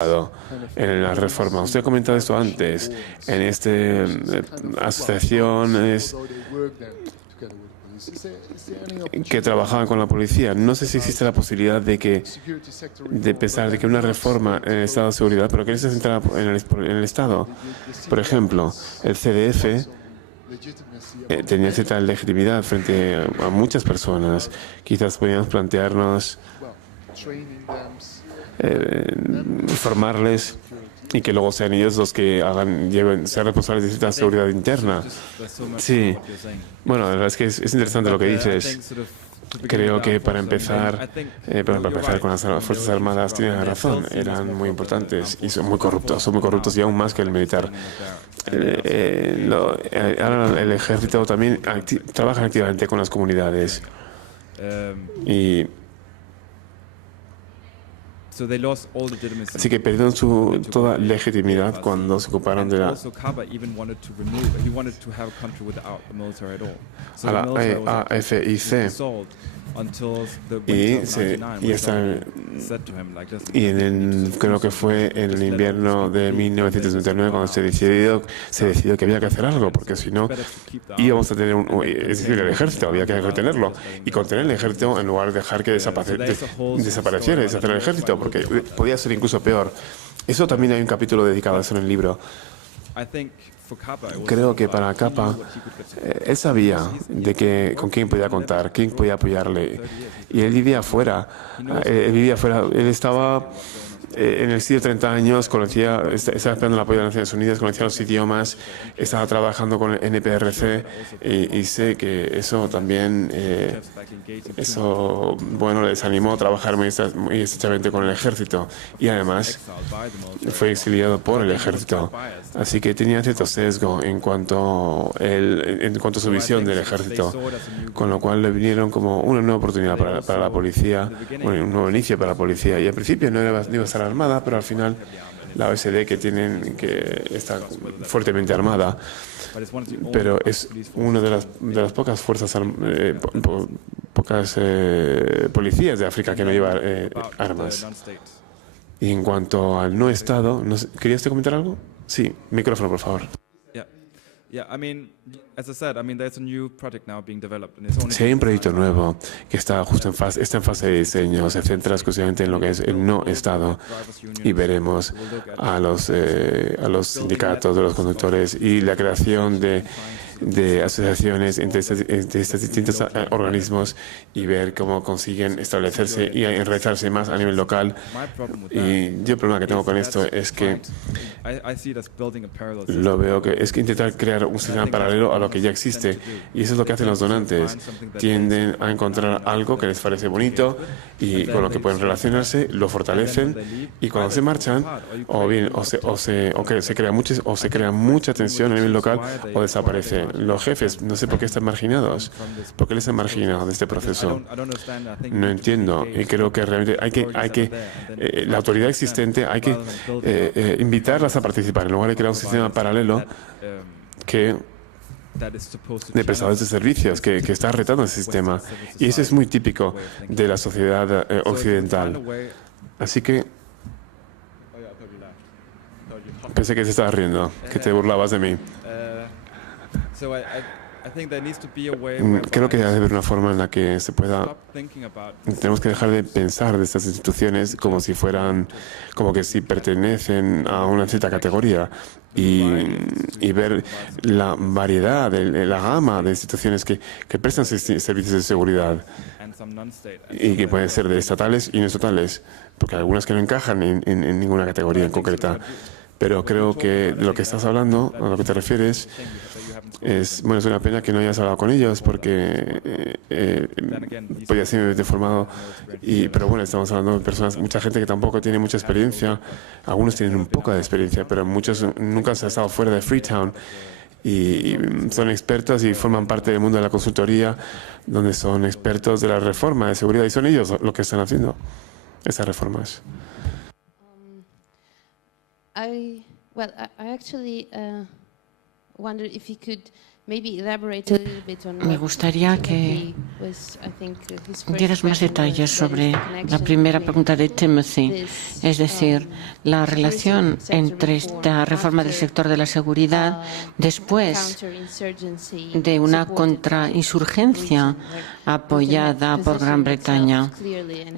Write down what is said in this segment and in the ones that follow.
en la reforma. Usted ha comentado esto antes. En esta asociaciones que trabajaban con la policía. No sé si existe la posibilidad de pensar de que una reforma en el estado de seguridad, pero que no se centra en el Estado. Por ejemplo, el CDF tenía cierta legitimidad frente a muchas personas. Quizás podríamos plantearnos formarles y que luego sean ellos los que sean responsables de cierta seguridad interna. Sí, bueno, la verdad es que es interesante lo que dices. Creo que para empezar con las Fuerzas Armadas, tienes razón, eran muy importantes y son muy corruptos y aún más que el militar. Ahora el ejército también trabaja activamente con las comunidades y así que perdieron toda legitimidad cuando se ocuparon de la AFIC. Creo que fue en el invierno de 1939 cuando se decidió que había que hacer algo, porque si no íbamos a tener es decir, el ejército, había que retenerlo. Y contener el ejército en lugar de dejar que desapareciera, deshacer el ejército, porque podía ser incluso peor. Eso también hay un capítulo dedicado a eso en el libro. Creo que para Capa, él sabía con quién podía contar, quién podía apoyarle. Y él vivía afuera. Él estaba en el sitio 30 años, estaba esperando el apoyo de las Naciones Unidas, conocía los idiomas, estaba trabajando con el NPRC y sé que eso también, les animó a trabajar muy estrechamente con el ejército y además fue exiliado por el ejército. Así que tenía cierto sesgo en cuanto a su visión del ejército, con lo cual le vinieron como una nueva oportunidad para la policía, un nuevo inicio para la policía. Y al principio no iba a estar armada, pero al final la OSD que está fuertemente armada, pero es una de las pocas fuerzas policías de África que no lleva armas. Y en cuanto al no Estado, ¿quería usted comentar algo? Sí, micrófono, por favor. Sí, hay un proyecto nuevo que está justo está en fase de diseño, se centra exclusivamente en lo que es el no Estado y veremos a los sindicatos de los conductores y la creación de asociaciones entre estos distintos organismos y ver cómo consiguen establecerse y enraizarse más a nivel local. Y yo el problema que tengo con esto es que lo veo que es que intentar crear un sistema paralelo a lo que ya existe, y eso es lo que hacen los donantes. Tienden a encontrar algo que les parece bonito y con lo que pueden relacionarse, lo fortalecen, y cuando se marchan se crea mucha tensión a nivel local o desaparece. Los jefes, no sé por qué están marginados. ¿Por qué les han marginado de este proceso? No entiendo, y creo que realmente la autoridad existente hay que invitarlas a participar en lugar de crear un sistema paralelo de prestadores de servicios que está retando el sistema. Y eso es muy típico de la sociedad occidental. Así que pensé que se estaba riendo, que te burlabas de mí. Creo que debe haber una forma en la que tenemos que dejar de pensar de estas instituciones como si pertenecen a una cierta categoría y ver la variedad, la gama de instituciones que prestan servicios de seguridad y que pueden ser de estatales y no estatales, porque hay algunas que no encajan en ninguna categoría en concreta. Pero creo que de lo que estás hablando, a lo que te refieres, es una pena que no hayas hablado con ellos, porque podía ser deformado. Pero bueno, estamos hablando de mucha gente que tampoco tiene mucha experiencia. Algunos tienen un poco de experiencia, pero muchos nunca han estado fuera de Freetown y son expertos y forman parte del mundo de la consultoría, donde son expertos de la reforma de seguridad, y son ellos los que están haciendo esas reformas. I actually wondered if you could Me gustaría que dieras más detalles sobre la primera pregunta de Timothy, es decir, la relación entre esta reforma del sector de la seguridad después de una contrainsurgencia apoyada por Gran Bretaña.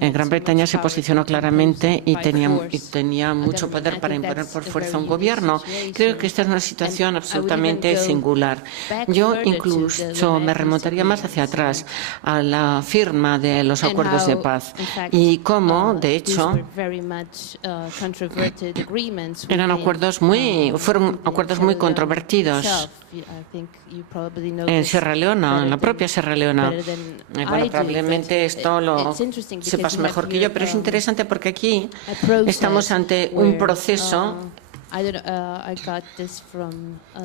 Gran Bretaña se posicionó claramente y tenía mucho poder para imponer por fuerza un gobierno. Creo que esta es una situación absolutamente singular. Yo incluso me remontaría más hacia atrás a la firma de los acuerdos de paz y cómo, de hecho, fueron acuerdos muy controvertidos en Sierra Leona, en la propia Sierra Leona. Bueno, probablemente esto lo sepas mejor que yo, pero es interesante porque aquí estamos ante un proceso.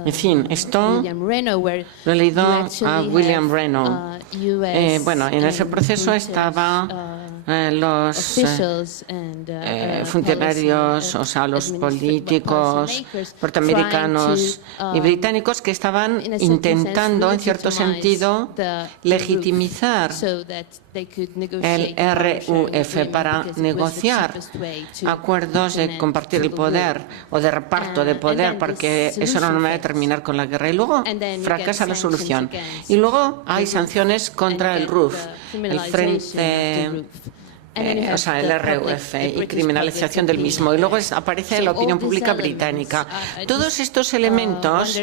En fin, esto lo he leído a William Reno. Bueno, en ese proceso estaban los funcionarios, o sea, los políticos norteamericanos y británicos que estaban intentando, en cierto sentido, legitimizar el RUF para negociar acuerdos de compartir el poder o de reparto de poder, porque eso era una manera de terminar con la guerra. Y luego fracasa la solución. Y luego hay sanciones contra el RUF, el Frente, o sea, el RUF, y criminalización del mismo. Y luego aparece la opinión pública británica. Todos estos elementos,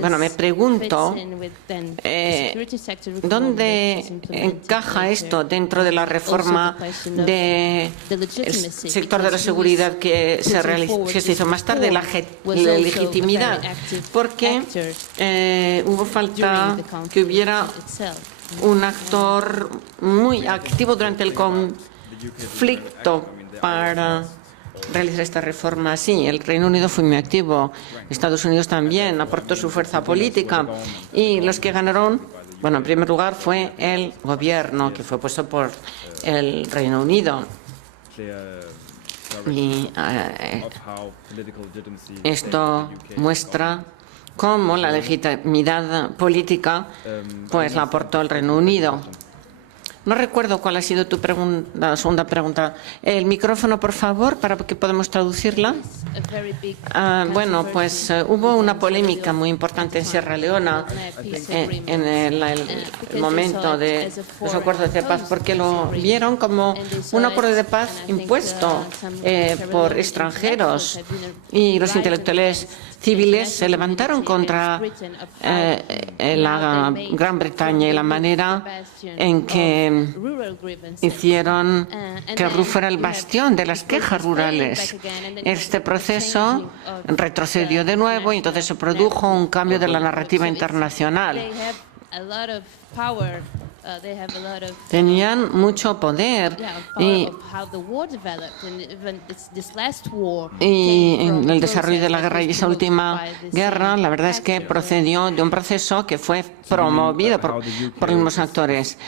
bueno, me pregunto, ¿dónde encaja esto dentro de la reforma del sector de la seguridad que se hizo más tarde, la legitimidad? Porque hubo falta que hubiera un actor muy activo durante el conflicto para realizar esta reforma. Sí, el Reino Unido fue muy activo, Estados Unidos también aportó su fuerza política y los que ganaron, bueno, en primer lugar fue el gobierno que fue puesto por el Reino Unido. Y esto muestra cómo la legitimidad política pues la aportó el Reino Unido. No recuerdo cuál ha sido tu la segunda pregunta. El micrófono, por favor, para que podamos traducirla. Bueno, pues hubo una polémica muy importante en Sierra Leona en el momento de los acuerdos de paz, porque lo vieron como un acuerdo de paz impuesto por extranjeros, y los intelectuales civiles se levantaron contra la Gran Bretaña y la manera en que hicieron que el RUF fuera el bastión de las quejas rurales. Este proceso retrocedió de nuevo y entonces se produjo un cambio de la narrativa internacional. Tenían mucho poder y en el desarrollo de la guerra y esa última guerra, la verdad es que procedió de un proceso que fue promovido por los mismos actores.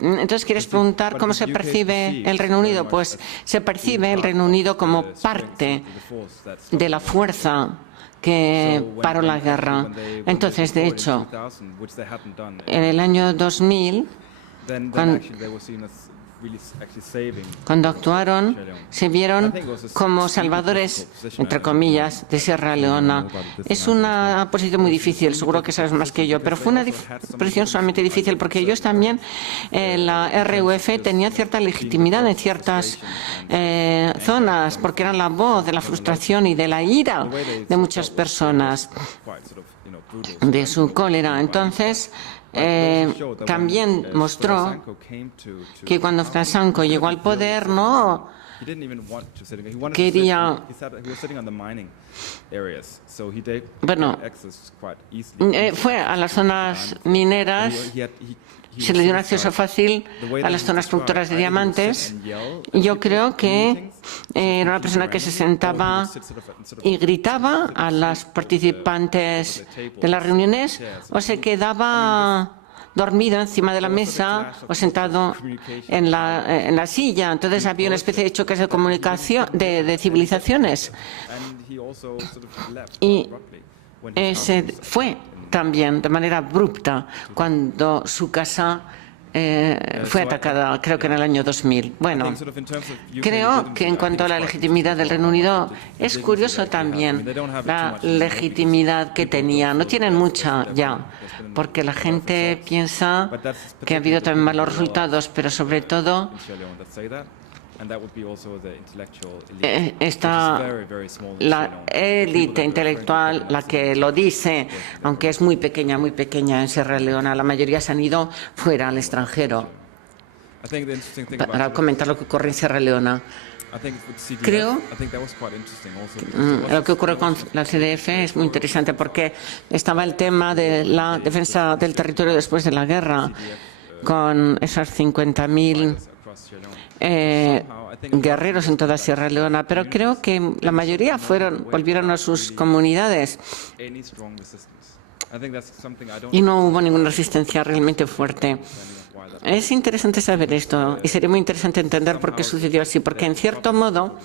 Entonces, ¿quieres preguntar cómo se percibe el Reino Unido? Pues se percibe el Reino Unido como parte de la fuerza que paró la guerra. Entonces, de hecho, en el año 2000, cuando actuaron, se vieron como salvadores, entre comillas, de Sierra Leona. Es una posición muy difícil, seguro que sabes más que yo, pero fue una posición solamente difícil porque ellos también, la RUF, tenía cierta legitimidad en ciertas zonas, porque eran la voz de la frustración y de la ira de muchas personas, de su cólera. Entonces, también mostró que cuando Franco llegó al poder no quería, bueno, fue a las zonas mineras, se le dio un acceso fácil a las zonas productoras de diamantes. Yo creo que era una persona que se sentaba y gritaba a las participantes de las reuniones, o se quedaba dormido encima de la mesa o sentado en la silla. Entonces había una especie de choques de comunicación, de civilizaciones. Y se fue también de manera abrupta cuando su casa fue atacada, creo que en el año 2000. Bueno, creo que en cuanto a la legitimidad del Reino Unido, es curioso también la legitimidad que tenía. No tienen mucha ya, porque la gente piensa que ha habido también malos resultados, pero sobre todo está la élite intelectual la que lo dice, aunque es muy pequeña en Sierra Leona. La mayoría se han ido fuera, al extranjero, para comentar lo que ocurre en Sierra Leona. Creo que lo que ocurre con la CDF es muy interesante porque estaba el tema de la defensa del territorio después de la guerra, con esas 50.000 guerreros en toda Sierra Leona, pero creo que la mayoría volvieron a sus comunidades y no hubo ninguna resistencia realmente fuerte. Es interesante saber esto y sería muy interesante entender por qué sucedió así, porque en cierto modo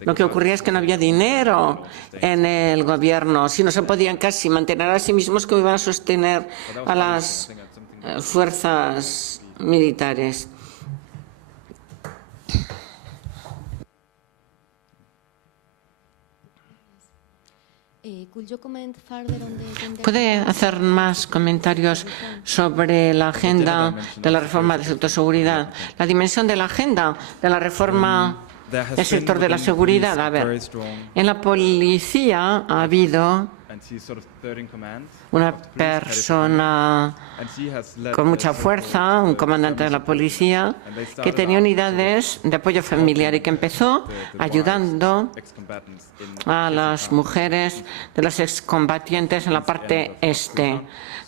lo que ocurría es que no había dinero en el gobierno, si no se podían casi mantener a sí mismos, como iban a sostener a las fuerzas militares. ¿Puede hacer más comentarios sobre la agenda de la reforma de seguridad? La dimensión de la agenda de la reforma del sector de la seguridad. A ver, en la policía ha habido una persona con mucha fuerza, un comandante de la policía, que tenía unidades de apoyo familiar y que empezó ayudando a las mujeres de los excombatientes en la parte este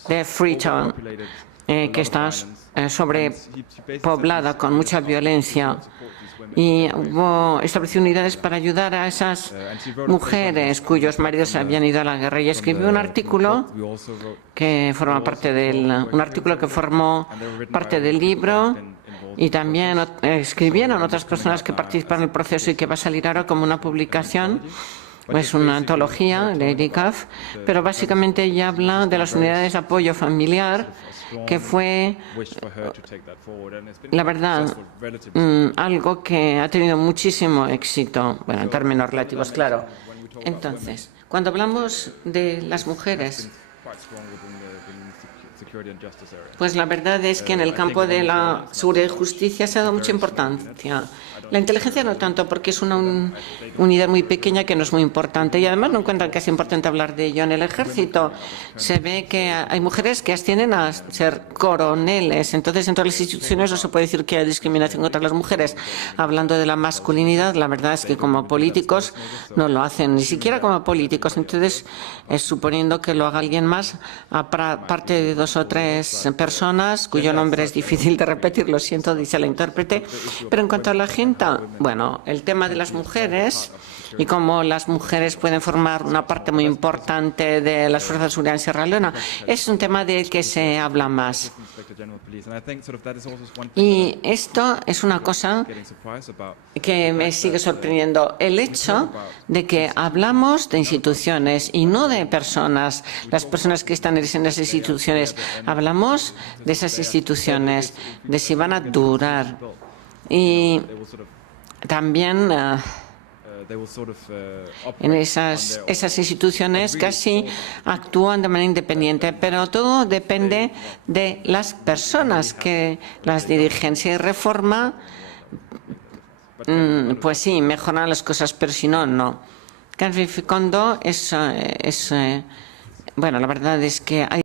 de Freetown, que está sobrepoblada con mucha violencia. Y estableció unidades para ayudar a esas mujeres cuyos maridos habían ido a la guerra. Y escribió un artículo que formó parte del libro, y también escribieron otras personas que participaron en el proceso y que va a salir ahora como una publicación. Es una antología, Lady Cuff, pero básicamente ella habla de las unidades de apoyo familiar, que fue, la verdad, algo que ha tenido muchísimo éxito, bueno, en términos relativos, claro. Entonces, cuando hablamos de las mujeres, pues la verdad es que en el campo de la seguridad y justicia se ha dado mucha importancia. La inteligencia no tanto, porque es una unidad muy pequeña que no es muy importante, y además no encuentran que es importante hablar de ello. En el ejército se ve que hay mujeres que ascienden a ser coroneles, entonces en todas las instituciones no se puede decir que hay discriminación contra las mujeres. Hablando de la masculinidad, la verdad es que como políticos no lo hacen, ni siquiera como políticos. Entonces, suponiendo que lo haga alguien más, aparte de 2 o 3 personas, cuyo nombre es difícil de repetir, lo siento, dice la intérprete. Pero en cuanto a la gente, bueno, el tema de las mujeres y cómo las mujeres pueden formar una parte muy importante de las fuerzas de seguridad en Sierra Leona es un tema del que se habla más. Y esto es una cosa que me sigue sorprendiendo, el hecho de que hablamos de instituciones y no de personas, las personas que están en esas instituciones. Hablamos de esas instituciones, de si van a durar. Y también en esas instituciones casi actúan de manera independiente, pero todo depende de las personas que las dirigen. Si hay reforma, pues sí, mejoran las cosas, pero si no, no. Clarificando bueno, la verdad es que hay